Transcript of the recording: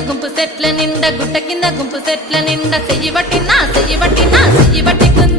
గుంపు సెట్ల నిండా గుట్ట కింద గుంపు సెట్ల నిండా చెయ్యి పట్టినా చెయ్యి పట్టినా చెయ్యి పట్టుకుంది